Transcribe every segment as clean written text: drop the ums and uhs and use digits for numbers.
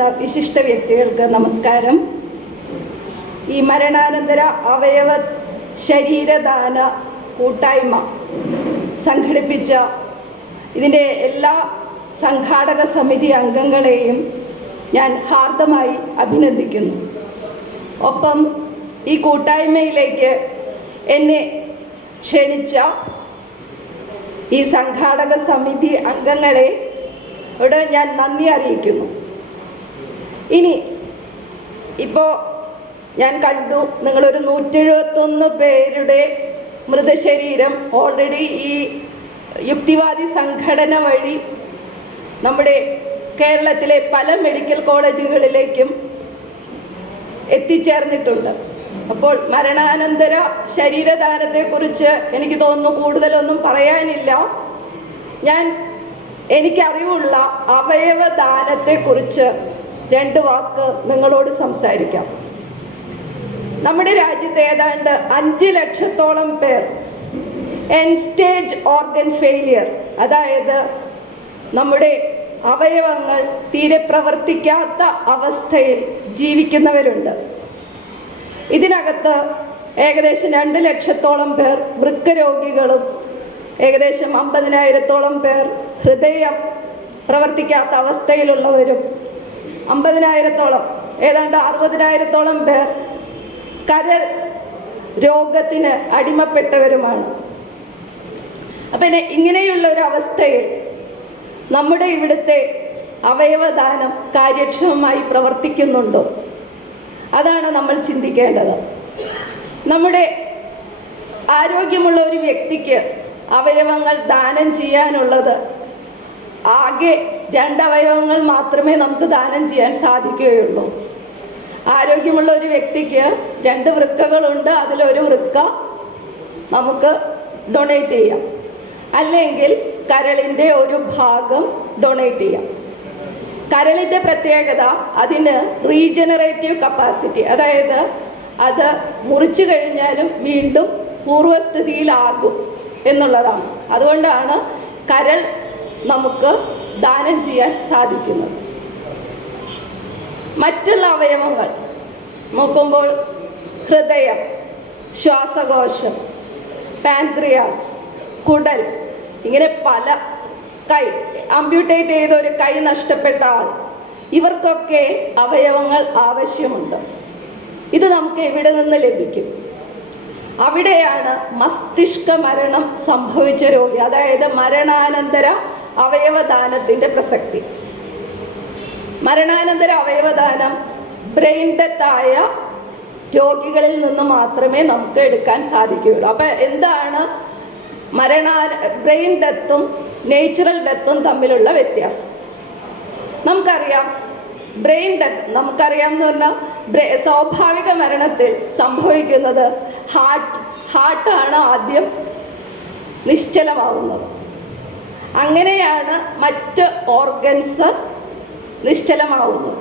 വേദിയിലുള്ള വിശിഷ്ട വ്യക്തികൾക്ക് നമസ്കാരം. ഈ മരണാനന്തര അവയവ ശരീരദാന കൂട്ടായ്മ സംഘടിപ്പിച്ച ഇതിൻ്റെ എല്ലാ സംഘാടക സമിതി അംഗങ്ങളെയും ഞാൻ ഹാർദമായി അഭിനന്ദിക്കുന്നു. ഒപ്പം ഈ കൂട്ടായ്മയിലേക്ക് എന്നെ ക്ഷണിച്ച ഈ സംഘാടക സമിതി അംഗങ്ങളെ ഞാൻ നന്ദി അറിയിക്കുന്നു. ഇനി ഇപ്പോൾ ഞാൻ കണ്ടു നിങ്ങളൊരു 171 പേരുടെ മൃതശരീരം ഓൾറെഡി ഈ യുക്തിവാദി സംഘടന വഴി നമ്മുടെ കേരളത്തിലെ പല മെഡിക്കൽ കോളേജുകളിലേക്കും എത്തിച്ചേർന്നിട്ടുണ്ട്. അപ്പോൾ മരണാനന്തര ശരീരദാനത്തെക്കുറിച്ച് എനിക്ക് തോന്നുന്നു കൂടുതലൊന്നും പറയാനില്ല. എനിക്കറിവുള്ള അവയവദാനത്തെക്കുറിച്ച് 2 വാക്ക് നിങ്ങളോട് സംസാരിക്കാം. നമ്മുടെ രാജ്യത്ത് ഏതാണ്ട് 5 ലക്ഷത്തോളം പേർ എൻഡ് സ്റ്റേജ് ഓർഗൻ ഫെയിലിയർ, അതായത് നമ്മുടെ അവയവങ്ങൾ തീരെ പ്രവർത്തിക്കാത്ത അവസ്ഥയിൽ ജീവിക്കുന്നവരുണ്ട്. ഇതിനകത്ത് ഏകദേശം 2 ലക്ഷത്തോളം പേർ വൃക്ക രോഗികളും ഏകദേശം 50,000-ഓളം പേർ ഹൃദയം പ്രവർത്തിക്കാത്ത അവസ്ഥയിലുള്ളവരും 50,000-ഓളം ഏതാണ്ട് 60,000-ഓളം പേർ കരൾ രോഗത്തിന് അടിമപ്പെട്ടവരുമാണ്. അപ്പം ഇങ്ങനെയുള്ള ഒരു അവസ്ഥയിൽ നമ്മുടെ ഇവിടുത്തെ അവയവദാനം കാര്യക്ഷമമായി പ്രവർത്തിക്കുന്നുണ്ടോ? അതാണ് നമ്മൾ ചിന്തിക്കേണ്ടത്. നമ്മുടെ ആരോഗ്യമുള്ള ഒരു വ്യക്തിക്ക് അവയവങ്ങൾ ദാനം ചെയ്യാനുള്ളത് ആകെ 2 അവയവങ്ങൾ മാത്രമേ നമുക്ക് ദാനം ചെയ്യാൻ സാധിക്കുകയുള്ളൂ. ആരോഗ്യമുള്ള ഒരു വ്യക്തിക്ക് 2 വൃക്കകളുണ്ട്, അതിലൊരു വൃക്ക നമുക്ക് ഡൊണേറ്റ് ചെയ്യാം, അല്ലെങ്കിൽ കരളിൻ്റെ ഒരു ഭാഗം ഡൊണേറ്റ് ചെയ്യാം. കരളിൻ്റെ പ്രത്യേകത അതിന് റീജനറേറ്റീവ് കപ്പാസിറ്റി, അതായത് അത് മുറിച്ചു കഴിഞ്ഞാലും വീണ്ടും പൂർവ്വസ്ഥിതിയിലാകും എന്നുള്ളതാണ്. അതുകൊണ്ടാണ് കരൾ നമുക്ക് ദാനം ചെയ്യാൻ സാധിക്കുന്നത്. മറ്റുള്ള അവയവങ്ങൾ നോക്കുമ്പോൾ ഹൃദയം, ശ്വാസകോശം, പാൻക്രിയാസ്, കുടൽ, ഇങ്ങനെ പല കൈ ആംപ്യൂട്ടേറ്റ് ചെയ്ത ഒരു കൈ നഷ്ടപ്പെട്ട ആൾ, ഇവർക്കൊക്കെ അവയവങ്ങൾ ആവശ്യമുണ്ട്. ഇത് നമുക്ക് എവിടെ നിന്ന് ലഭിക്കും? അവിടെയാണ് മസ്തിഷ്ക മരണം സംഭവിച്ച രോഗി, അതായത് മരണാനന്തര അവയവദാനത്തിൻ്റെ പ്രസക്തി. മരണാനന്തര അവയവദാനം ബ്രെയിൻ ഡെത്തായ രോഗികളിൽ നിന്ന് മാത്രമേ നമുക്ക് എടുക്കാൻ സാധിക്കുകയുള്ളൂ. അപ്പം എന്താണ് ബ്രെയിൻ ഡെത്തും നേച്ചുറൽ ഡെത്തും തമ്മിലുള്ള വ്യത്യാസം? നമുക്കറിയാം, ബ്രെയിൻ ഡെത്ത് നമുക്കറിയാമെന്ന് പറഞ്ഞാൽ സ്വാഭാവിക മരണത്തിൽ സംഭവിക്കുന്നത് ഹാർട്ടാണ് ആദ്യം നിശ്ചലമാവുന്നത്. അങ്ങനെയാണ് മറ്റ് ഓർഗൻസ് നിശ്ചലമാവുന്നത്.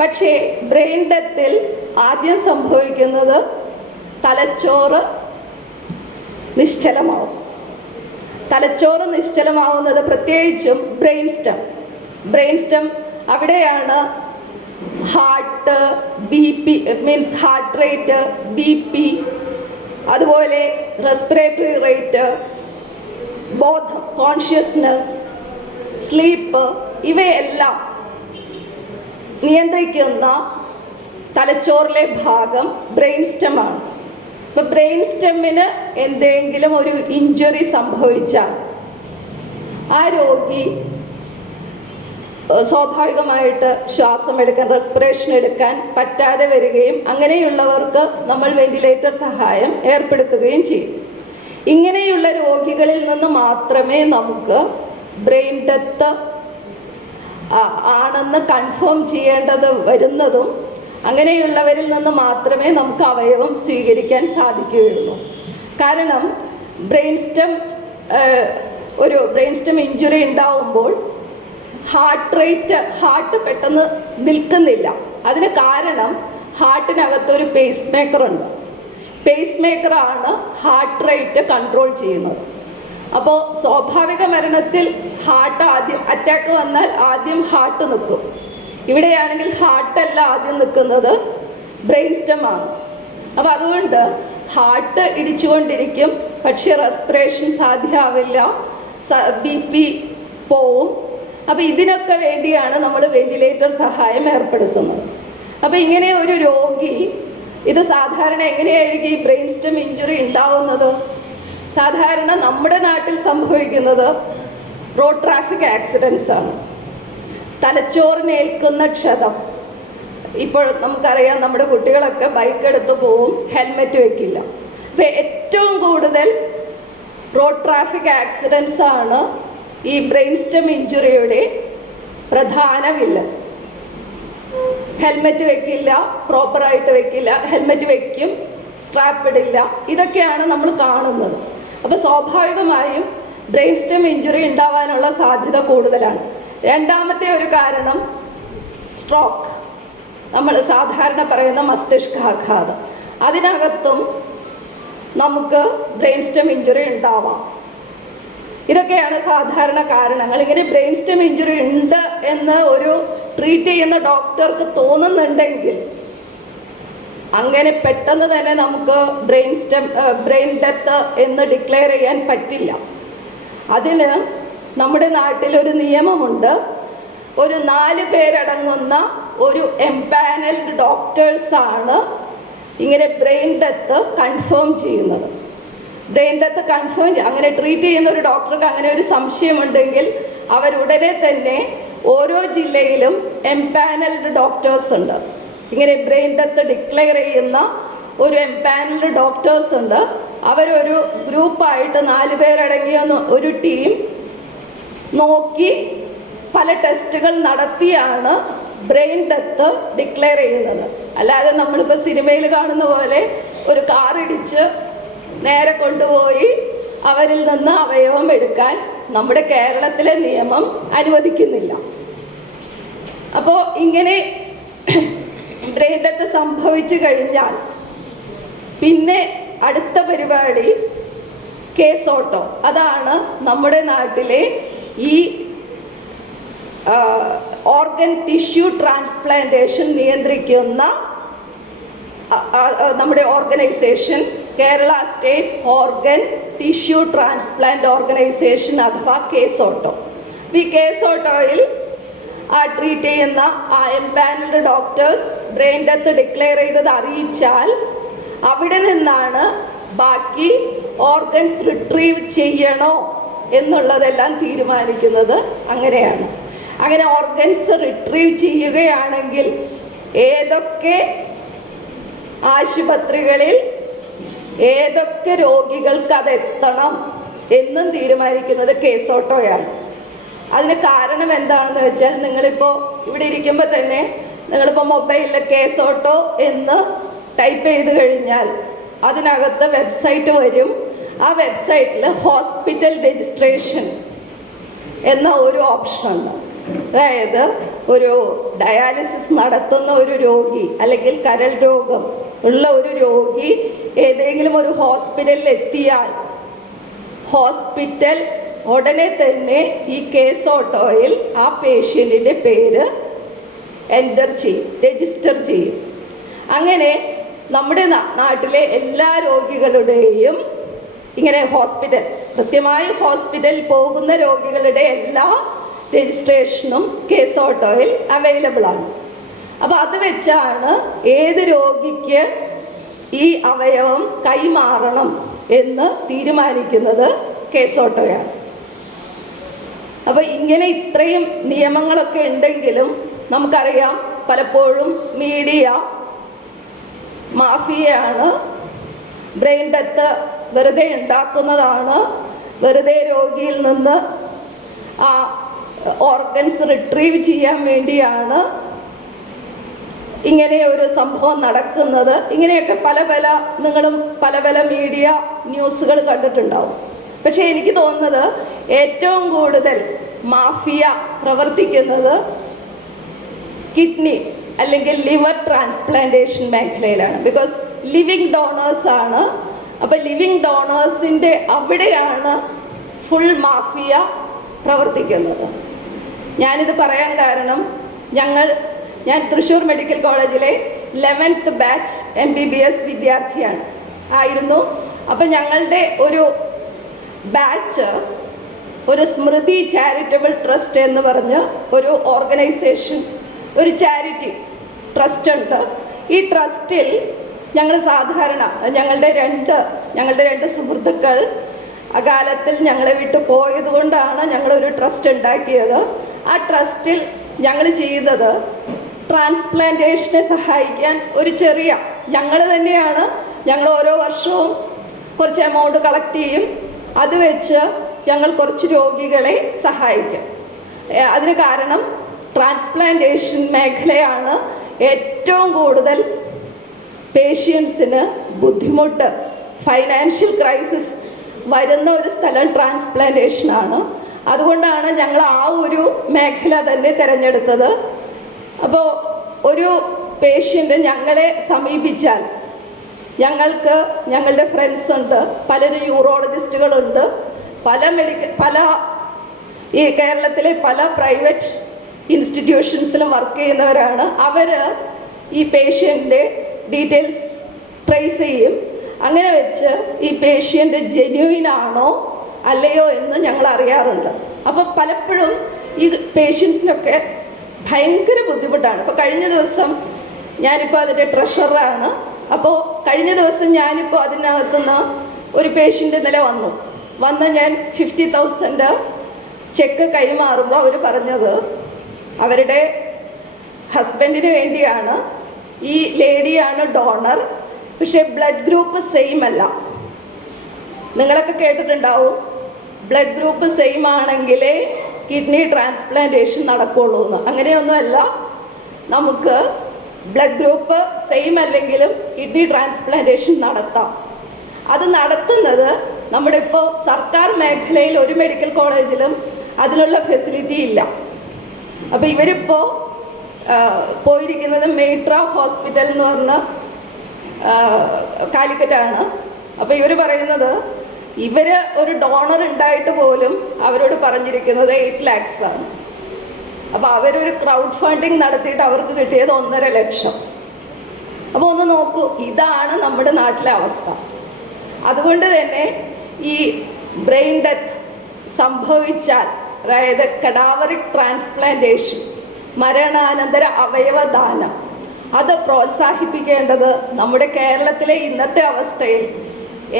പക്ഷേ ബ്രെയിൻ ഡെത്തിൽ ആദ്യം സംഭവിക്കുന്നത് തലച്ചോറ് നിശ്ചലമാവും. തലച്ചോറ് നിശ്ചലമാവുന്നത് പ്രത്യേകിച്ചും ബ്രെയിൻ സ്റ്റം അവിടെയാണ് heart, BP means heart rate, BP, അതുപോലെ റെസ്പിറേറ്ററി റേറ്റ്, ബോധം, കോൺഷ്യസ്നെസ്, സ്ലീപ്പ്, ഇവയെല്ലാം നിയന്ത്രിക്കുന്ന തലച്ചോറിലെ ഭാഗം ബ്രെയിൻ സ്റ്റമാണ്. ഇപ്പോൾ ബ്രെയിൻ സ്റ്റെമ്മിന് എന്തെങ്കിലും ഒരു ഇഞ്ചുറി സംഭവിച്ചാൽ ആ രോഗി സ്വാഭാവികമായിട്ട് ശ്വാസം എടുക്കാൻ, റെസ്പിറേഷൻ എടുക്കാൻ പറ്റാതെ വരികയും അങ്ങനെയുള്ളവർക്ക് നമ്മൾ വെന്റിലേറ്റർ സഹായം ഏർപ്പെടുത്തുകയും ചെയ്യും. ഇങ്ങനെയുള്ള രോഗികളിൽ നിന്ന് മാത്രമേ നമുക്ക് ബ്രെയിൻ ഡെത്ത് ആണെന്ന് കൺഫേം ചെയ്യേണ്ടത് വരുന്നതും അങ്ങനെയുള്ളവരിൽ നിന്ന് മാത്രമേ നമുക്ക് അവയവം സ്വീകരിക്കാൻ സാധിക്കുകയുള്ളൂ. കാരണം ബ്രെയിൻ സ്റ്റം ഇഞ്ചുറി ഉണ്ടാവുമ്പോൾ ഹാർട്ട് പെട്ടെന്ന് നിൽക്കുന്നില്ല. അതിന് കാരണം ഹാർട്ടിനകത്തൊരു പേസ് മേക്കറുണ്ട്. പേസ് മേക്കറാണ് ഹാർട്ട് റേറ്റ് കൺട്രോൾ ചെയ്യുന്നത്. അപ്പോൾ സ്വാഭാവിക മരണത്തിൽ അറ്റാക്ക് വന്നാൽ ആദ്യം ഹാർട്ട് നിൽക്കും. ഇവിടെയാണെങ്കിൽ ഹാർട്ടല്ല ആദ്യം നിൽക്കുന്നത്, ബ്രെയിൻ സ്റ്റെമാണ്. അപ്പോൾ അതുകൊണ്ട് ഹാർട്ട് ഇടിച്ചുകൊണ്ടിരിക്കും, പക്ഷേ റെസ്പിറേഷൻ സാധ്യമാവില്ല, BP പോവും. അപ്പോൾ ഇതിനൊക്കെ വേണ്ടിയാണ് നമ്മൾ വെന്റിലേറ്റർ സഹായം ഏർപ്പെടുത്തുന്നത്. അപ്പോൾ ഇങ്ങനെ ഒരു രോഗി, ഇത് സാധാരണ എങ്ങനെയായിരിക്കും ഈ ബ്രെയിൻ സ്റ്റെം ഇഞ്ചുറി ഉണ്ടാവുന്നത്? സാധാരണ നമ്മുടെ നാട്ടിൽ സംഭവിക്കുന്നത് റോഡ് ട്രാഫിക് ആക്സിഡൻസ് ആണ്. തലച്ചോറിനേൽക്കുന്ന ക്ഷതം. ഇപ്പോൾ നമുക്കറിയാം, നമ്മുടെ കുട്ടികളൊക്കെ ബൈക്ക് എടുത്ത് പോവും, ഹെൽമെറ്റ് വെക്കില്ല. അപ്പോൾ ഏറ്റവും കൂടുതൽ റോഡ് ട്രാഫിക് ആക്സിഡൻസ് ആണ് ഈ ബ്രെയിൻ സ്റ്റെം ഇഞ്ചുറിയുടെ പ്രധാന വില്ലൻ. ഹെൽമെറ്റ് വെക്കില്ല, പ്രോപ്പറായിട്ട് വെക്കില്ല, ഹെൽമെറ്റ് വെക്കും, സ്ട്രാപ്പ് ഇടില്ല, ഇതൊക്കെയാണ് നമ്മൾ കാണുന്നത്. അപ്പോൾ സ്വാഭാവികമായും ബ്രെയിൻ സ്റ്റെം ഇഞ്ചുറി ഉണ്ടാവാനുള്ള സാധ്യത കൂടുതലാണ്. രണ്ടാമത്തെ ഒരു കാരണം സ്ട്രോക്ക്, നമ്മൾ സാധാരണ പറയുന്ന മസ്തിഷ്കാഘാതം. അതിനകത്തും നമുക്ക് ബ്രെയിൻ സ്റ്റെം ഇഞ്ചുറി ഉണ്ടാവാം. ഇതൊക്കെയാണ് സാധാരണ കാരണങ്ങൾ. ഇങ്ങനെ ബ്രെയിൻ സ്റ്റെം ഇഞ്ചുറി ഉണ്ട് എന്ന് ഒരു ട്രീറ്റ് ചെയ്യുന്ന ഡോക്ടർക്ക് തോന്നുന്നുണ്ടെങ്കിൽ അങ്ങനെ പെട്ടെന്ന് തന്നെ നമുക്ക് ബ്രെയിൻ ഡെത്ത് എന്ന് ഡിക്ലെയർ ചെയ്യാൻ പറ്റില്ല. അതിന് നമ്മുടെ നാട്ടിലൊരു നിയമമുണ്ട്. ഒരു 4 പേരടങ്ങുന്ന ഒരു എംപാനൽഡ് ഡോക്ടേഴ്സാണ് ഇങ്ങനെ ബ്രെയിൻ ഡെത്ത് കൺഫേം ചെയ്യുന്നത്. ബ്രെയിൻ ഡെത്ത് കൺഫേം അങ്ങനെ ട്രീറ്റ് ചെയ്യുന്ന ഒരു ഡോക്ടർക്ക് അങ്ങനെ ഒരു സംശയമുണ്ടെങ്കിൽ അവരുടനെ തന്നെ ഓരോ ജില്ലയിലും എംപാനൽഡ് ഡോക്ടേഴ്സ് ഉണ്ട്. ഇങ്ങനെ ബ്രെയിൻ ഡെത്ത് ഡിക്ലെയർ ചെയ്യുന്ന ഒരു എംപാനൽഡ് ഡോക്ടേഴ്സ് ഉണ്ട്. അവരൊരു ഗ്രൂപ്പായിട്ട് 4 പേരടങ്ങിയ ഒരു ടീം നോക്കി പല ടെസ്റ്റുകൾ നടത്തിയാണ് ബ്രെയിൻ ഡെത്ത് ഡിക്ലെയർ ചെയ്യുന്നത്. അല്ലാതെ നമ്മളിപ്പോൾ സിനിമയിൽ കാണുന്ന പോലെ ഒരു കാറിടിച്ച് നേരെ കൊണ്ടുപോയി അവരിൽ നിന്ന് അവയവം എടുക്കാൻ നമ്മുടെ കേരളത്തിലെ നിയമം അനുവദിക്കുന്നില്ല. അപ്പോൾ ഇങ്ങനെ ബ്രെയിൻ ഡെത്ത് സംഭവിച്ചു കഴിഞ്ഞാൽ പിന്നെ അടുത്ത പരിപാടി കേസ് ഓട്ടോ. അതാണ് നമ്മുടെ നാട്ടിലെ ഈ ഓർഗൻ ടിഷ്യൂ ട്രാൻസ്പ്ലാന്റേഷൻ നിയന്ത്രിക്കുന്ന നമ്മുടെ organisation, Kerala state organ tissue transplant organisation അഥവാ കേസ് ഓട്ടോ. ഈ കേസ് ഓട്ടോയിൽ ട്രീറ്റ് ചെയ്യുന്ന empanelled doctors brain death declare ചെയ്തത് അറിയിച്ചാൽ അവിടെ നിന്നാണ് ബാക്കി ഓർഗൻസ് റിട്രീവ് ചെയ്യണോ എന്നുള്ളതെല്ലാം തീരുമാനിക്കുന്നത്. അങ്ങനെയാണ്. അങ്ങനെ ഓർഗൻസ് റിട്രീവ് ചെയ്യുകയാണെങ്കിൽ ഏതൊക്കെ ആശുപത്രികളിൽ ഏതൊക്കെ രോഗികൾക്ക് അതെത്തണം എന്നും തീരുമാനിക്കുന്നത് കേസ് ഓട്ടോയാണ്. അതിന് കാരണം എന്താണെന്ന് വെച്ചാൽ, നിങ്ങളിപ്പോൾ ഇവിടെ ഇരിക്കുമ്പോൾ തന്നെ നിങ്ങളിപ്പോൾ മൊബൈലിൽ കേസ് ഓട്ടോ എന്ന് ടൈപ്പ് ചെയ്ത് കഴിഞ്ഞാൽ അതിനകത്ത് വെബ്സൈറ്റ് വരും. ആ വെബ്സൈറ്റിൽ ഹോസ്പിറ്റൽ രജിസ്ട്രേഷൻ എന്ന ഒരു ഓപ്ഷൻ ഉണ്ട്. അതായത് ഒരു ഡയാലിസിസ് നടത്തുന്ന ഒരു രോഗി അല്ലെങ്കിൽ കരൾ രോഗം ഉള്ള ഒരു രോഗി ഏതെങ്കിലും ഒരു ഹോസ്പിറ്റലിൽ എത്തിയാൽ ഹോസ്പിറ്റൽ ഉടനെ തന്നെ ഈ കേസ് ഓട്ടോയിൽ ആ പേഷ്യൻറ്റിൻ്റെ പേര് എൻ്റർ ചെയ്യും, രജിസ്റ്റർ ചെയ്യും. അങ്ങനെ നമ്മുടെ നാട്ടിലെ എല്ലാ രോഗികളുടെയും ഇങ്ങനെ കൃത്യമായി ഹോസ്പിറ്റലിൽ പോകുന്ന രോഗികളുടെ എല്ലാ രജിസ്ട്രേഷനും കേസ് ഓട്ടോയിൽ അവൈലബിൾ ആണ്. അപ്പോൾ അത് വെച്ചാണ് ഏത് രോഗിക്ക് ഈ അവയവം കൈമാറണം എന്ന് തീരുമാനിക്കുന്നത് കേസ് ഓട്ടോയാണ്. അപ്പോൾ ഇങ്ങനെ ഇത്രയും നിയമങ്ങളൊക്കെ ഉണ്ടെങ്കിലും നമുക്കറിയാം പലപ്പോഴും മീഡിയ മാഫിയയാണ്, ബ്രെയിൻ ഡെത്ത് വെറുതെ ഉണ്ടാക്കുന്നതാണ്, വെറുതെ രോഗിയിൽ നിന്ന് ആ ഓർഗൻസ് റിട്രീവ് ചെയ്യാൻ വേണ്ടിയാണ് ഇങ്ങനെ ഒരു സംഭവം നടക്കുന്നത്. ഇങ്ങനെയൊക്കെ നിങ്ങളും പല പല മീഡിയ ന്യൂസുകൾ കണ്ടിട്ടുണ്ടാവും. പക്ഷേ എനിക്ക് തോന്നുന്നത് ഏറ്റവും കൂടുതൽ മാഫിയ പ്രവർത്തിക്കുന്നത് കിഡ്നി അല്ലെങ്കിൽ ലിവർ ട്രാൻസ്പ്ലാന്റേഷൻ മേഖലയിലാണ്. ബിക്കോസ് ലിവിങ് ഡോണേഴ്സാണ്. അപ്പോൾ ലിവിങ് ഡോണേഴ്സിൻ്റെ അവിടെയാണ് ഫുൾ മാഫിയ പ്രവർത്തിക്കുന്നത്. ഞാനിത് പറയാൻ കാരണം, ഞങ്ങൾ ഞാൻ തൃശ്ശൂർ മെഡിക്കൽ കോളേജിലെ 11th ബാച്ച് MBBS വിദ്യാർത്ഥിയാണ് ആയിരുന്നു. അപ്പം ഞങ്ങളുടെ ഒരു ബാച്ച് ഒരു സ്മൃതി ചാരിറ്റബിൾ ട്രസ്റ്റ് എന്ന് പറഞ്ഞ് ഒരു ഓർഗനൈസേഷൻ, ഒരു ചാരിറ്റി ട്രസ്റ്റ് ഉണ്ട്. ഈ ട്രസ്റ്റിൽ ഞങ്ങൾ സാധാരണ ഞങ്ങളുടെ രണ്ട് സുഹൃത്തുക്കൾ അകാലത്തിൽ ഞങ്ങളെ വിട്ടു പോയതുകൊണ്ടാണ് ഞങ്ങളൊരു ട്രസ്റ്റ് ഉണ്ടാക്കിയത്. ആ ട്രസ്റ്റിൽ ഞങ്ങൾ ചെയ്തത് ട്രാൻസ്പ്ലാന്റേഷനെ സഹായിക്കാൻ ഒരു ചെറിയ ഞങ്ങൾ തന്നെയാണ് ഞങ്ങൾ ഓരോ വർഷവും കുറച്ച് എമൗണ്ട് കളക്ട് ചെയ്യും. അത് വെച്ച് ഞങ്ങൾ കുറച്ച് രോഗികളെ സഹായിക്കും. അതിന് കാരണം ട്രാൻസ്പ്ലാന്റേഷൻ മേഖലയാണ് ഏറ്റവും കൂടുതൽ പേഷ്യൻസിന് ബുദ്ധിമുട്ട്, ഫൈനാൻഷ്യൽ ക്രൈസിസ് വരുന്ന ഒരു സ്ഥലം ട്രാൻസ്പ്ലാന്റേഷനാണ്. അതുകൊണ്ടാണ് ഞങ്ങൾ ആ ഒരു മേഖല തന്നെ തിരഞ്ഞെടുത്തത്. അപ്പോൾ ഒരു പേഷ്യൻ്റ് ഞങ്ങളെ സമീപിച്ചാൽ ഞങ്ങൾക്ക് ഞങ്ങളുടെ ഫ്രണ്ട്സ് ഉണ്ട്, പലരും യൂറോളജിസ്റ്റുകളുണ്ട്, പല ഈ കേരളത്തിലെ പല പ്രൈവറ്റ് ഇൻസ്റ്റിറ്റ്യൂഷൻസിലും വർക്ക് ചെയ്യുന്നവരാണ്. അവർ ഈ പേഷ്യൻ്റെ ഡീറ്റെയിൽസ് ട്രേസ് ചെയ്യും. അങ്ങനെ വെച്ച് ഈ പേഷ്യൻ്റ് ജെന്യുയിൻ ആണോ അല്ലയോ എന്ന് ഞങ്ങൾ അറിയാറുണ്ട്. അപ്പോൾ പലപ്പോഴും ഈ പേഷ്യൻസിനൊക്കെ ഭയങ്കര ബുദ്ധിമുട്ടാണ്. അപ്പോൾ കഴിഞ്ഞ ദിവസം ഞാനിപ്പോൾ അതിൻ്റെ ട്രഷററാണ്. അപ്പോൾ കഴിഞ്ഞ ദിവസം ഞാനിപ്പോൾ അതിനകത്തുനിന്ന് ഒരു പേഷ്യൻ്റ് ഇന്നലെ വന്ന് ഞാൻ 50,000 ചെക്ക് കൈമാറുമ്പോൾ അവർ പറഞ്ഞത് അവരുടെ ഹസ്ബൻഡിന് വേണ്ടിയാണ്, ഈ ലേഡിയാണ് ഡോണർ, പക്ഷേ ബ്ലഡ് ഗ്രൂപ്പ് സെയിം അല്ല. നിങ്ങളൊക്കെ കേട്ടിട്ടുണ്ടാവും ബ്ലഡ് ഗ്രൂപ്പ് സെയിം ആണെങ്കിലേ കിഡ്നി ട്രാൻസ്പ്ലാന്റേഷൻ നടക്കുള്ളൂ എന്ന്. അങ്ങനെയൊന്നുമല്ല, നമുക്ക് ബ്ലഡ് ഗ്രൂപ്പ് സെയിം അല്ലെങ്കിലും കിഡ്നി ട്രാൻസ്പ്ലാന്റേഷൻ നടത്താം. അത് നടത്തുന്നത് നമ്മുടെ ഇപ്പോൾ സർക്കാർ മേഖലയിൽ ഒരു മെഡിക്കൽ കോളേജിലും അതിനുള്ള ഫെസിലിറ്റി ഇല്ല. അപ്പോൾ ഇവരിപ്പോൾ പോയിരിക്കുന്നത് മേട്ര ഹോസ്പിറ്റൽ എന്ന് പറഞ്ഞ കാലിക്കറ്റാണ്. അപ്പോൾ ഇവർ പറയുന്നത് ഇവർ ഒരു ഡോണർ ഉണ്ടായിട്ട് പോലും അവരോട് പറഞ്ഞിരിക്കുന്നത് 8 lakhs ആണ്. അപ്പോൾ അവരൊരു ക്രൗഡ് ഫണ്ടിങ് നടത്തിയിട്ട് അവർക്ക് കിട്ടിയത് 1.5 ലക്ഷം. അപ്പോൾ ഒന്ന് നോക്കൂ, ഇതാണ് നമ്മുടെ നാട്ടിലെ അവസ്ഥ. അതുകൊണ്ട് തന്നെ ഈ ബ്രെയിൻ ഡെത്ത് സംഭവിച്ചാൽ, അതായത് കഡാവറിക് ട്രാൻസ്പ്ലാന്റേഷൻ, മരണാനന്തര അവയവദാനം, അത് പ്രോത്സാഹിപ്പിക്കേണ്ടത് നമ്മുടെ കേരളത്തിലെ ഇന്നത്തെ അവസ്ഥയിൽ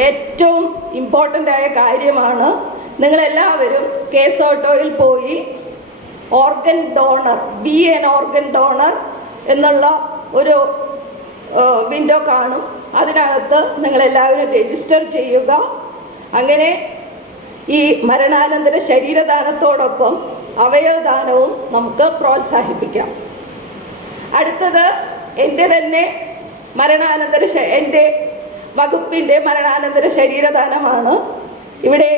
ഏറ്റവും ഇമ്പോർട്ടൻ്റ് ആയ കാര്യമാണ്. നിങ്ങളെല്ലാവരും കേസ് ഓട്ടോയിൽ പോയി organ donor, B N organ donor എന്നുള്ള ഒരു വിൻഡോ കാണും. അതിനകത്ത് നിങ്ങളെല്ലാവരും രജിസ്റ്റർ ചെയ്യുക. അങ്ങനെ ഈ മരണാനന്തര ശരീരദാനത്തോടൊപ്പം അവയവദാനവും നമുക്ക് പ്രോത്സാഹിപ്പിക്കാം. അടുത്തത് എൻ്റെ തന്നെ എൻ്റെ വകുപ്പിൻ്റെ മരണാനന്തര ശരീരദാനമാണ്. ഇവിടെ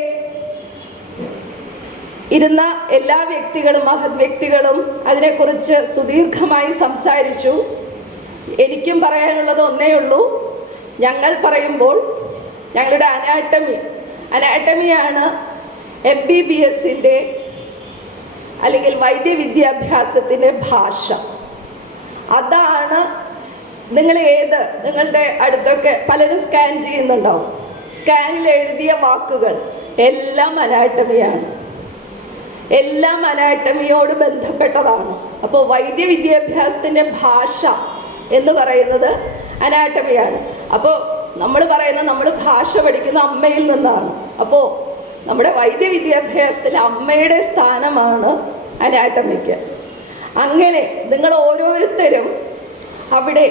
ഇരുന്ന എല്ലാ വ്യക്തികളും, മഹത് വ്യക്തികളും അതിനെക്കുറിച്ച് സുദീർഘമായി സംസാരിച്ചു. എനിക്കും പറയാനുള്ളത് ഒന്നേ ഉള്ളൂ. ഞങ്ങൾ പറയുമ്പോൾ ഞങ്ങളുടെ അനാട്ടമിയാണ് MBBSൻ്റെ അല്ലെങ്കിൽ വൈദ്യവിദ്യാഭ്യാസത്തിൻ്റെ ഭാഷ. അതാണ് നിങ്ങളുടെ അടുത്തൊക്കെ പലരും സ്കാൻ ചെയ്യുന്നുണ്ടാവും. സ്കാനിൽ എഴുതിയ വാക്കുകൾ എല്ലാം അനാട്ടമിയാണ്, എല്ലാം അനാട്ടമിയോട് ബന്ധപ്പെട്ടതാണ്. അപ്പോൾ വൈദ്യവിദ്യാഭ്യാസത്തിൻ്റെ ഭാഷ എന്ന് പറയുന്നത് അനാട്ടമിയാണ്. അപ്പോൾ നമ്മൾ ഭാഷ പഠിക്കുന്ന അമ്മയിൽ നിന്നാണ്. അപ്പോൾ നമ്മുടെ വൈദ്യവിദ്യാഭ്യാസത്തിൽ അമ്മയുടെ സ്ഥാനമാണ് അനാട്ടമിക്ക്. അങ്ങനെ നിങ്ങൾ ഓരോരുത്തരും അവിടെ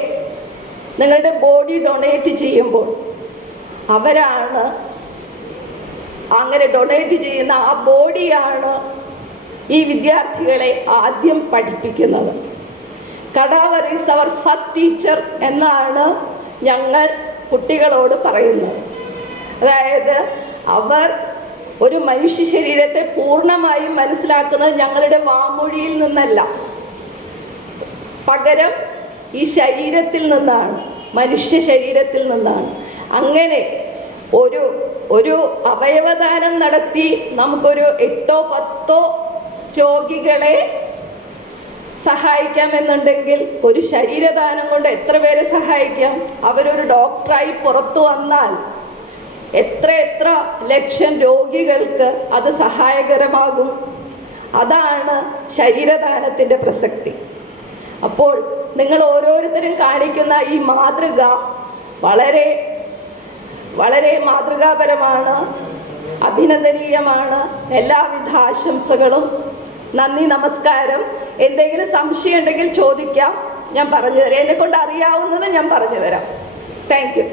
നിങ്ങളുടെ ബോഡി ഡൊണേറ്റ് ചെയ്യുമ്പോൾ അവരാണ്, അങ്ങനെ ഡൊണേറ്റ് ചെയ്യുന്ന ആ ബോഡിയാണ് ഈ വിദ്യാർത്ഥികളെ ആദ്യം പഠിപ്പിക്കുന്നത്. Cadaver is our first teacher എന്നാണ് ഞങ്ങൾ കുട്ടികളോട് പറയുന്നത്. അതായത് അവർ ഒരു മനുഷ്യ ശരീരത്തെ പൂർണ്ണമായും മനസ്സിലാക്കുന്നത് ഞങ്ങളുടെ വാമൊഴിയിൽ നിന്നല്ല, പകരം ഈ ശരീരത്തിൽ നിന്നാണ്, മനുഷ്യ ശരീരത്തിൽ നിന്നാണ്. അങ്ങനെ ഒരു അവയവദാനം നടത്തി നമുക്കൊരു 8-10 രോഗികളെ സഹായിക്കാമെന്നുണ്ടെങ്കിൽ ഒരു ശരീരദാനം കൊണ്ട് എത്ര പേരെ സഹായിക്കാം? അവരൊരു ഡോക്ടറായി പുറത്തു വന്നാൽ എത്ര ലക്ഷം രോഗികൾക്ക് അത് സഹായകരമാകും. അതാണ് ശരീരദാനത്തിൻ്റെ പ്രസക്തി. അപ്പോൾ നിങ്ങൾ ഓരോരുത്തരും കാണിക്കുന്ന ഈ മാതൃക വളരെ വളരെ മാതൃകാപരമാണ്, അഭിനന്ദനീയമാണ്. എല്ലാവിധ ആശംസകളും. നന്ദി, നമസ്കാരം. എന്തെങ്കിലും സംശയം ഉണ്ടെങ്കിൽ ചോദിക്കാം, ഞാൻ പറഞ്ഞു തരാം. എന്നെക്കൊണ്ട് അറിയാവുന്നത് ഞാൻ പറഞ്ഞു തരാം. Thank you.